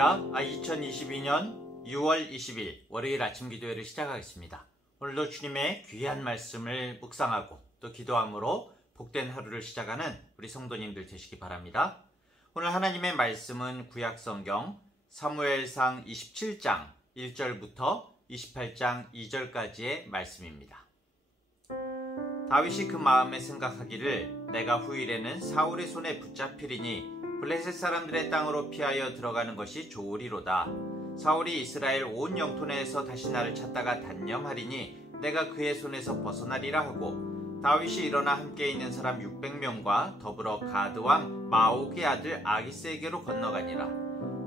할렐루야. 2022년 6월 20일 월요일 아침 기도회를 시작하겠습니다. 오늘도 주님의 귀한 말씀을 묵상하고 또 기도함으로 복된 하루를 시작하는 우리 성도님들 되시기 바랍니다. 오늘 하나님의 말씀은 구약성경 사무엘상 27장 1절부터 28장 2절까지의 말씀입니다. 다윗이 그 마음에 생각하기를 내가 후일에는 사울의 손에 붙잡히리니 블레셋 사람들의 땅으로 피하여 들어가는 것이 좋으리로다. 사울이 이스라엘 온 영토 내에서 다시 나를 찾다가 단념하리니 내가 그의 손에서 벗어나리라 하고, 다윗이 일어나 함께 있는 사람 600명과 더불어 가드왕 마옥의 아들 아기스에게로 건너가니라.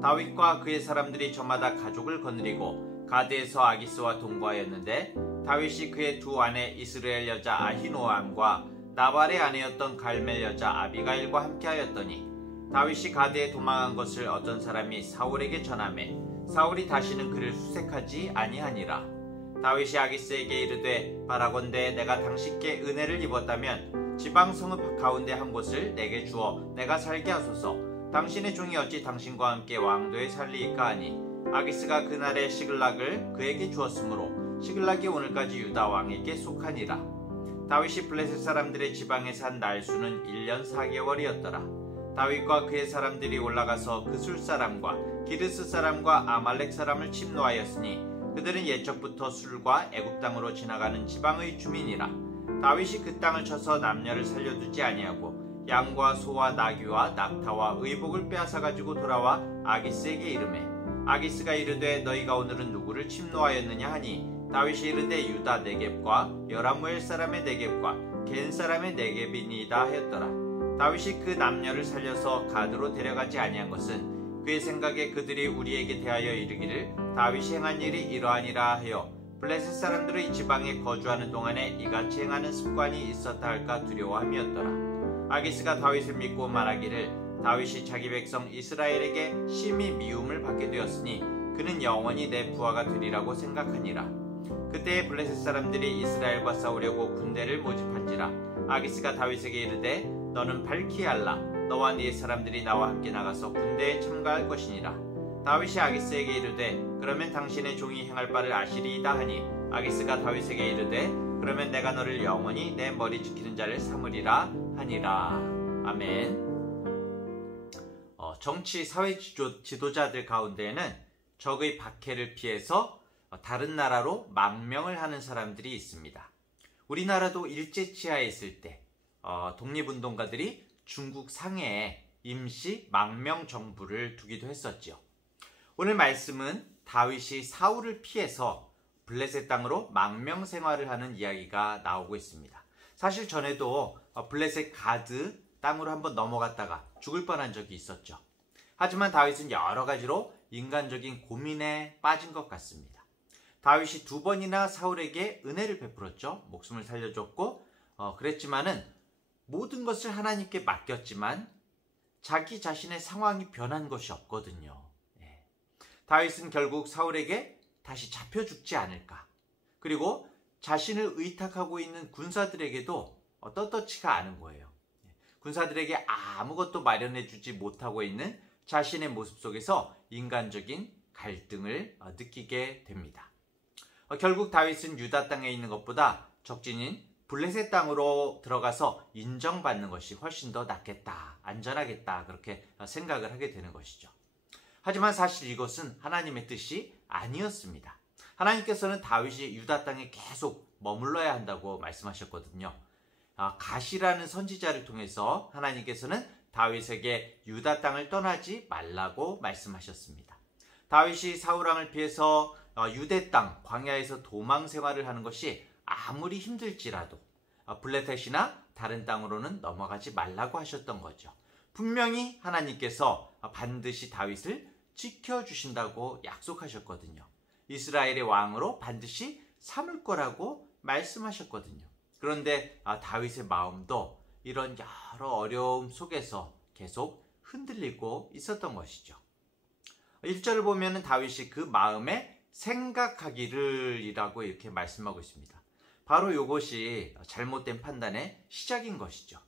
다윗과 그의 사람들이 저마다 가족을 거느리고 가드에서 아기스와 동거하였는데, 다윗이 그의 두 아내 이스라엘 여자 아히노암과 나발의 아내였던 갈멜 여자 아비가일과 함께하였더니, 다윗이 가드에 도망한 것을 어떤 사람이 사울에게 전하매 사울이 다시는 그를 수색하지 아니하니라. 다윗이 아기스에게 이르되 바라건대 내가 당신께 은혜를 입었다면 지방 성읍 가운데 한 곳을 내게 주어 내가 살게 하소서. 당신의 종이 어찌 당신과 함께 왕도에 살리이까 하니, 아기스가 그날의 시글락을 그에게 주었으므로 시글락이 오늘까지 유다 왕에게 속하니라. 다윗이 블레셋 사람들의 지방에 산 날수는 1년 4개월이었더라. 다윗과 그의 사람들이 올라가서 그술 사람과 기르스 사람과 아말렉 사람을 침노하였으니 그들은 옛적부터 술과 애굽 땅으로 지나가는 지방의 주민이라. 다윗이 그 땅을 쳐서 남녀를 살려두지 아니하고 양과 소와 나귀와 낙타와 의복을 빼앗아 가지고 돌아와 아기스에게 이르매, 아기스가 이르되 너희가 오늘은 누구를 침노하였느냐 하니, 다윗이 이르되 유다 네겝과 여라무엘 사람의 네겝과 겐 사람의 네겝이니이다 하였더라. 다윗이 그 남녀를 살려서 가드로 데려가지 아니한 것은 그의 생각에 그들이 우리에게 대하여 이르기를 다윗이 행한 일이 이러하니라 하여 블레셋 사람들의 지방에 거주하는 동안에 이같이 행하는 습관이 있었다 할까 두려워함이었더라. 아기스가 다윗을 믿고 말하기를 다윗이 자기 백성 이스라엘에게 심히 미움을 받게 되었으니 그는 영원히 내 부하가 되리라고 생각하니라. 그때에 블레셋 사람들이 이스라엘과 싸우려고 군대를 모집한지라. 아기스가 다윗에게 이르되 너는 밝히 알라. 너와 네 사람들이 나와 함께 나가서 군대에 참가할 것이니라. 다윗이 아기스에게 이르되 그러면 당신의 종이 행할 바를 아시리이다 하니, 아기스가 다윗에게 이르되 그러면 내가 너를 영원히 내 머리 지키는 자를 삼으리라 하니라. 아멘. 정치 사회 지도자들 가운데에는 적의 박해를 피해서 다른 나라로 망명을 하는 사람들이 있습니다. 우리나라도 일제치하에 있을 때 독립운동가들이 중국 상해에 임시 망명 정부를 두기도 했었죠. 오늘 말씀은 다윗이 사울을 피해서 블레셋 땅으로 망명 생활을 하는 이야기가 나오고 있습니다. 사실 전에도 블레셋 가드 땅으로 한번 넘어갔다가 죽을 뻔한 적이 있었죠. 하지만 다윗은 여러 가지로 인간적인 고민에 빠진 것 같습니다. 다윗이 2번이나 사울에게 은혜를 베풀었죠. 목숨을 살려줬고 그랬지만은 모든 것을 하나님께 맡겼지만 자기 자신의 상황이 변한 것이 없거든요. 다윗은 결국 사울에게 다시 잡혀 죽지 않을까, 그리고 자신을 의탁하고 있는 군사들에게도 떳떳치가 않은 거예요. 군사들에게 아무것도 마련해 주지 못하고 있는 자신의 모습 속에서 인간적인 갈등을 느끼게 됩니다. 결국 다윗은 유다 땅에 있는 것보다 적진인 블레셋 땅으로 들어가서 인정받는 것이 훨씬 더 낫겠다, 안전하겠다, 그렇게 생각을 하게 되는 것이죠. 하지만 사실 이것은 하나님의 뜻이 아니었습니다. 하나님께서는 다윗이 유다 땅에 계속 머물러야 한다고 말씀하셨거든요. 갓이라는 선지자를 통해서 하나님께서는 다윗에게 유다 땅을 떠나지 말라고 말씀하셨습니다. 다윗이 사울왕을 피해서 유대 땅 광야에서 도망 생활을 하는 것이 아무리 힘들지라도 블레셋이나 다른 땅으로는 넘어가지 말라고 하셨던 거죠. 분명히 하나님께서 반드시 다윗을 지켜주신다고 약속하셨거든요. 이스라엘의 왕으로 반드시 삼을 거라고 말씀하셨거든요. 그런데 다윗의 마음도 이런 여러 어려움 속에서 계속 흔들리고 있었던 것이죠. 1절을 보면 다윗이 그 마음에 생각하기를 이라고 이렇게 말씀하고 있습니다. 바로 이것이 잘못된 판단의 시작인 것이죠.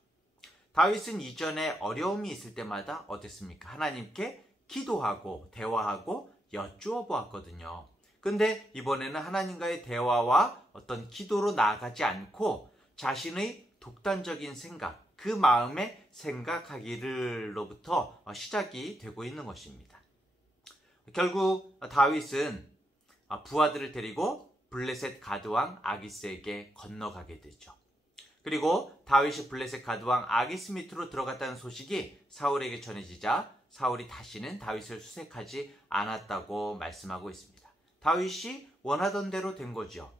다윗은 이전에 어려움이 있을 때마다 어땠습니까? 하나님께 기도하고 대화하고 여쭈어 보았거든요. 근데 이번에는 하나님과의 대화와 어떤 기도로 나아가지 않고 자신의 독단적인 생각, 그 마음에 생각하기를로부터 시작이 되고 있는 것입니다. 결국 다윗은 부하들을 데리고 블레셋 가드왕 아기스에게 건너가게 되죠. 그리고 다윗이 블레셋 가드왕 아기스 밑으로 들어갔다는 소식이 사울에게 전해지자 사울이 다시는 다윗을 수색하지 않았다고 말씀하고 있습니다. 다윗이 원하던 대로 된 거죠.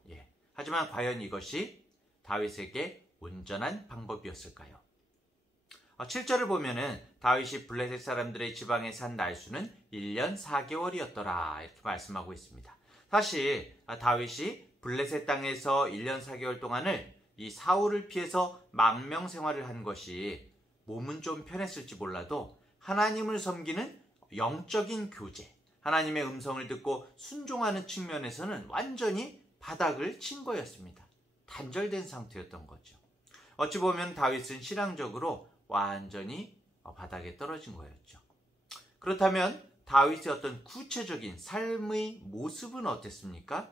하지만 과연 이것이 다윗에게 온전한 방법이었을까요? 7절을 보면은 다윗이 블레셋 사람들의 지방에 산 날수는 1년 4개월이었더라 이렇게 말씀하고 있습니다. 사실 다윗이 블레셋 땅에서 1년 4개월 동안을 이 사울을 피해서 망명 생활을 한 것이 몸은 좀 편했을지 몰라도 하나님을 섬기는 영적인 교제, 하나님의 음성을 듣고 순종하는 측면에서는 완전히 바닥을 친 거였습니다. 단절된 상태였던 거죠. 어찌 보면 다윗은 신앙적으로 완전히 바닥에 떨어진 거였죠. 그렇다면 다윗의 어떤 구체적인 삶의 모습은 어땠습니까?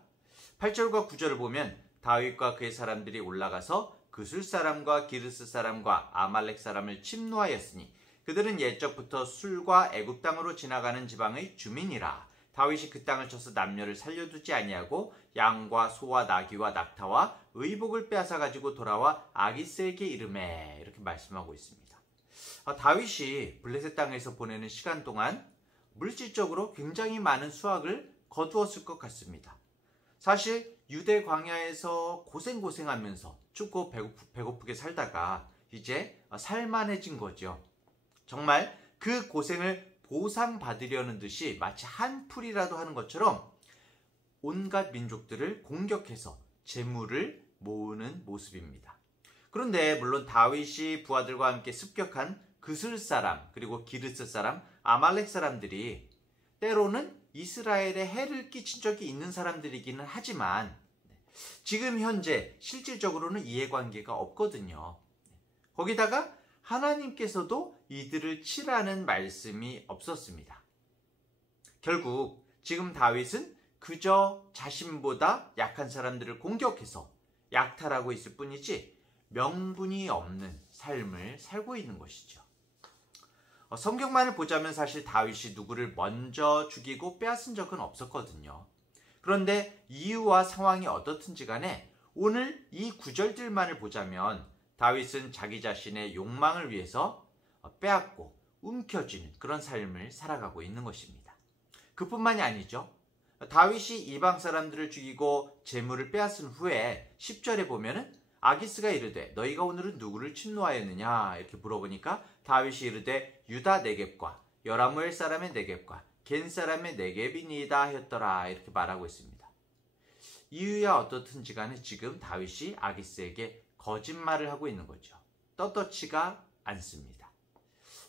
8절과 9절을 보면 다윗과 그의 사람들이 올라가서 그술 사람과 기르스 사람과 아말렉 사람을 침노하였으니 그들은 옛적부터 술과 애굽 땅으로 지나가는 지방의 주민이라. 다윗이 그 땅을 쳐서 남녀를 살려두지 아니하고 양과 소와 나귀와 낙타와 의복을 빼앗아 가지고 돌아와 아기스에게 이르매 이렇게 말씀하고 있습니다. 다윗이 블레셋 땅에서 보내는 시간 동안 물질적으로 굉장히 많은 수확을 거두었을 것 같습니다. 사실 유대 광야에서 고생하면서 춥고 배고프게 살다가 이제 살만해진 거죠. 정말 그 고생을 보상받으려는 듯이 마치 한 풀이라도 하는 것처럼 온갖 민족들을 공격해서 재물을 모으는 모습입니다. 그런데 물론 다윗이 부하들과 함께 습격한 그슬 사람 그리고 기르스 사람 아말렉 사람들이 때로는 이스라엘에 해를 끼친 적이 있는 사람들이기는 하지만 지금 현재 실질적으로는 이해관계가 없거든요. 거기다가 하나님께서도 이들을 치라는 말씀이 없었습니다. 결국 지금 다윗은 그저 자신보다 약한 사람들을 공격해서 약탈하고 있을 뿐이지 명분이 없는 삶을 살고 있는 것이죠. 성경만을 보자면 사실 다윗이 누구를 먼저 죽이고 빼앗은 적은 없었거든요. 그런데 이유와 상황이 어떻든지 간에 오늘 이 구절들만을 보자면 다윗은 자기 자신의 욕망을 위해서 빼앗고 움켜쥐는 그런 삶을 살아가고 있는 것입니다. 그뿐만이 아니죠. 다윗이 이방 사람들을 죽이고 재물을 빼앗은 후에 10절에 보면은 아기스가 이르되 너희가 오늘은 누구를 침노하였느냐 이렇게 물어보니까 다윗이 이르되 유다 네겝과 여라무엘 사람의 네겝과 겐 사람의 네겝이니이다 하였더라 이렇게 말하고 있습니다. 이유야 어떻든지 간에 지금 다윗이 아기스에게 거짓말을 하고 있는 거죠. 떳떳지가 않습니다.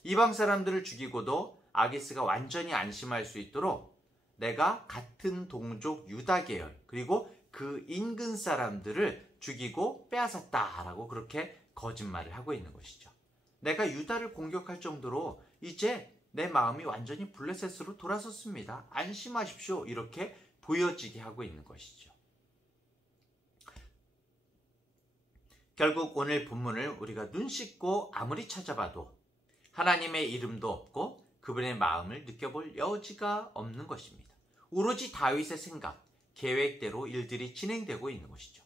이방 사람들을 죽이고도 아기스가 완전히 안심할 수 있도록 내가 같은 동족 유다 계열 그리고 그 인근 사람들을 죽이고 빼앗았다라고 그렇게 거짓말을 하고 있는 것이죠. 내가 유다를 공격할 정도로 이제 내 마음이 완전히 블레셋으로 돌아섰습니다. 안심하십시오. 이렇게 보여지게 하고 있는 것이죠. 결국 오늘 본문을 우리가 눈 씻고 아무리 찾아봐도 하나님의 이름도 없고 그분의 마음을 느껴볼 여지가 없는 것입니다. 오로지 다윗의 생각, 계획대로 일들이 진행되고 있는 것이죠.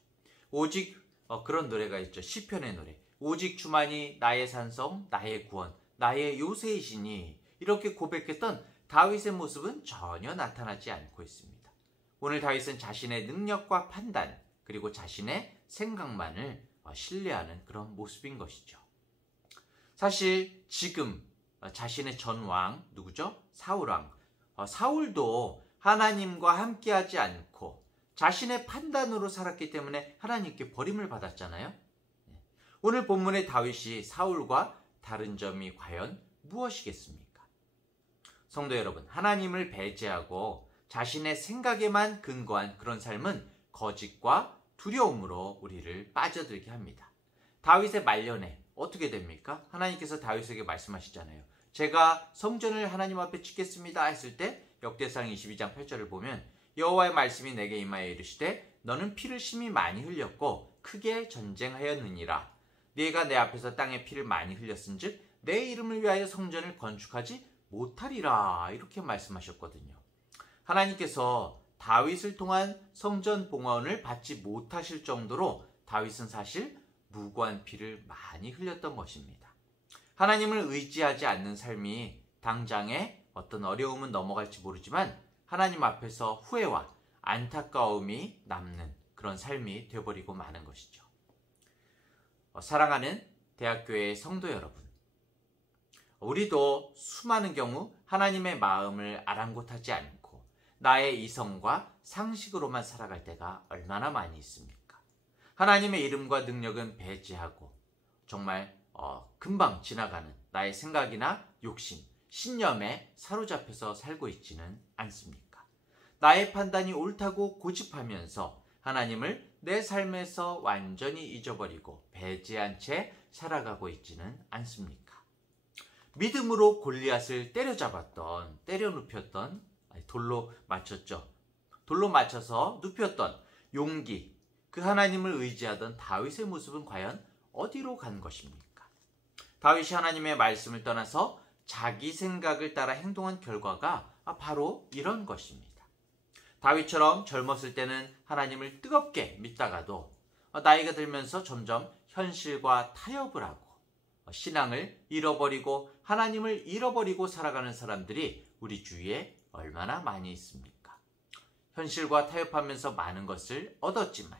오직 그런 노래가 있죠. 시편의 노래. 오직 주만이 나의 산성, 나의 구원, 나의 요새이시니 이렇게 고백했던 다윗의 모습은 전혀 나타나지 않고 있습니다. 오늘 다윗은 자신의 능력과 판단 그리고 자신의 생각만을 신뢰하는 그런 모습인 것이죠. 사실 지금 자신의 전왕 누구죠? 사울왕. 사울도 하나님과 함께하지 않고 자신의 판단으로 살았기 때문에 하나님께 버림을 받았잖아요. 오늘 본문의 다윗이 사울과 다른 점이 과연 무엇이겠습니까? 성도 여러분, 하나님을 배제하고 자신의 생각에만 근거한 그런 삶은 거짓과 두려움으로 우리를 빠져들게 합니다. 다윗의 말년에 어떻게 됩니까? 하나님께서 다윗에게 말씀하시잖아요. 제가 성전을 하나님 앞에 짓겠습니다 했을 때 역대상 22장 8절을 보면 여호와의 말씀이 내게 임하여 이르시되 너는 피를 심히 많이 흘렸고 크게 전쟁하였느니라. 네가 내 앞에서 땅에 피를 많이 흘렸은즉 내 이름을 위하여 성전을 건축하지 못하리라. 이렇게 말씀하셨거든요. 하나님께서 다윗을 통한 성전 봉헌을 받지 못하실 정도로 다윗은 사실 무고한 피를 많이 흘렸던 것입니다. 하나님을 의지하지 않는 삶이 당장에 어떤 어려움은 넘어갈지 모르지만 하나님 앞에서 후회와 안타까움이 남는 그런 삶이 되어버리고 마는 것이죠. 사랑하는 대학교의 성도 여러분, 우리도 수많은 경우 하나님의 마음을 아랑곳하지 않고 나의 이성과 상식으로만 살아갈 때가 얼마나 많이 있습니까? 하나님의 이름과 능력은 배제하고 정말 금방 지나가는 나의 생각이나 욕심, 신념에 사로잡혀서 살고 있지는 않습니까? 나의 판단이 옳다고 고집하면서 하나님을 내 삶에서 완전히 잊어버리고 배제한 채 살아가고 있지는 않습니까? 믿음으로 골리앗을 때려잡았던, 때려 눕혔던, 돌로 맞췄죠. 돌로 맞춰서 눕혔던 용기, 그 하나님을 의지하던 다윗의 모습은 과연 어디로 간 것입니까? 다윗이 하나님의 말씀을 떠나서 자기 생각을 따라 행동한 결과가 바로 이런 것입니다. 다윗처럼 젊었을 때는 하나님을 뜨겁게 믿다가도 나이가 들면서 점점 현실과 타협을 하고 신앙을 잃어버리고 하나님을 잃어버리고 살아가는 사람들이 우리 주위에 얼마나 많이 있습니까? 현실과 타협하면서 많은 것을 얻었지만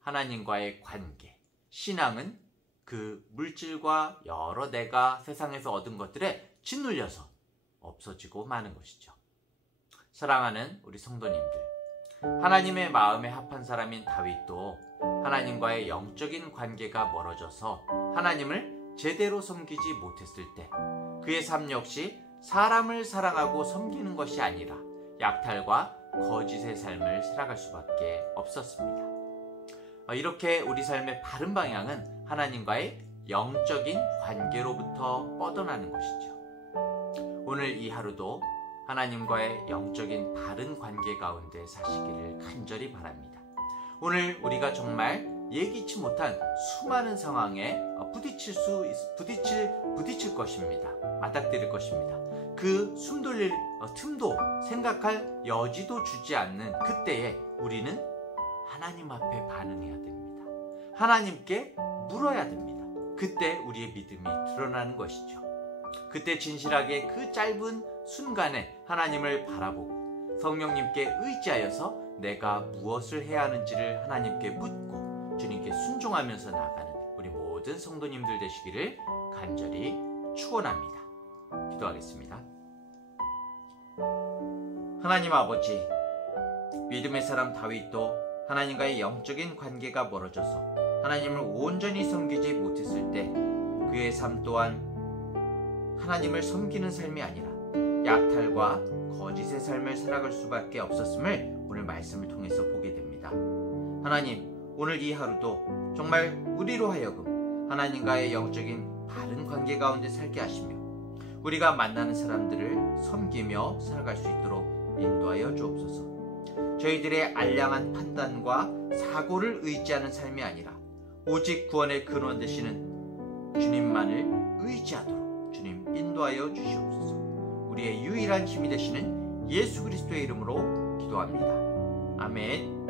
하나님과의 관계, 신앙은 그 물질과 여러 내가 세상에서 얻은 것들에 짓눌려서 없어지고 마는 것이죠. 사랑하는 우리 성도님들, 하나님의 마음에 합한 사람인 다윗도 하나님과의 영적인 관계가 멀어져서 하나님을 제대로 섬기지 못했을 때 그의 삶 역시 사람을 사랑하고 섬기는 것이 아니라 약탈과 거짓의 삶을 살아갈 수밖에 없었습니다. 이렇게 우리 삶의 바른 방향은 하나님과의 영적인 관계로부터 뻗어나는 것이죠. 오늘 이 하루도 하나님과의 영적인 바른 관계 가운데 사시기를 간절히 바랍니다. 오늘 우리가 정말 예기치 못한 수많은 상황에 부딪힐 것입니다. 맞닥뜨릴 것입니다. 그 숨 돌릴 틈도 생각할 여지도 주지 않는 그때에 우리는 하나님 앞에 반응해야 됩니다. 하나님께 물어야 됩니다. 그때 우리의 믿음이 드러나는 것이죠. 그때 진실하게 그 짧은 순간에 하나님을 바라보고 성령님께 의지하여서 내가 무엇을 해야 하는지를 하나님께 묻고 주님께 순종하면서 나아가는 우리 모든 성도님들 되시기를 간절히 축원합니다. 기도하겠습니다. 하나님 아버지, 믿음의 사람 다윗도 하나님과의 영적인 관계가 멀어져서 하나님을 온전히 섬기지 못했을 때 그의 삶 또한 하나님을 섬기는 삶이 아니라 약탈과 거짓의 삶을 살아갈 수밖에 없었음을 오늘 말씀을 통해서 보게 됩니다. 하나님, 오늘 이 하루도 정말 우리로 하여금 하나님과의 영적인 바른 관계 가운데 살게 하시며 우리가 만나는 사람들을 섬기며 살아갈 수 있도록 인도하여 주옵소서. 저희들의 알량한 판단과 사고를 의지하는 삶이 아니라 오직 구원의 근원 되시는 주님만을 의지하도록 주님 인도하여 주시옵소서. 우리의 유일한 힘이 되시는 예수 그리스도의 이름으로 기도합니다. 아멘.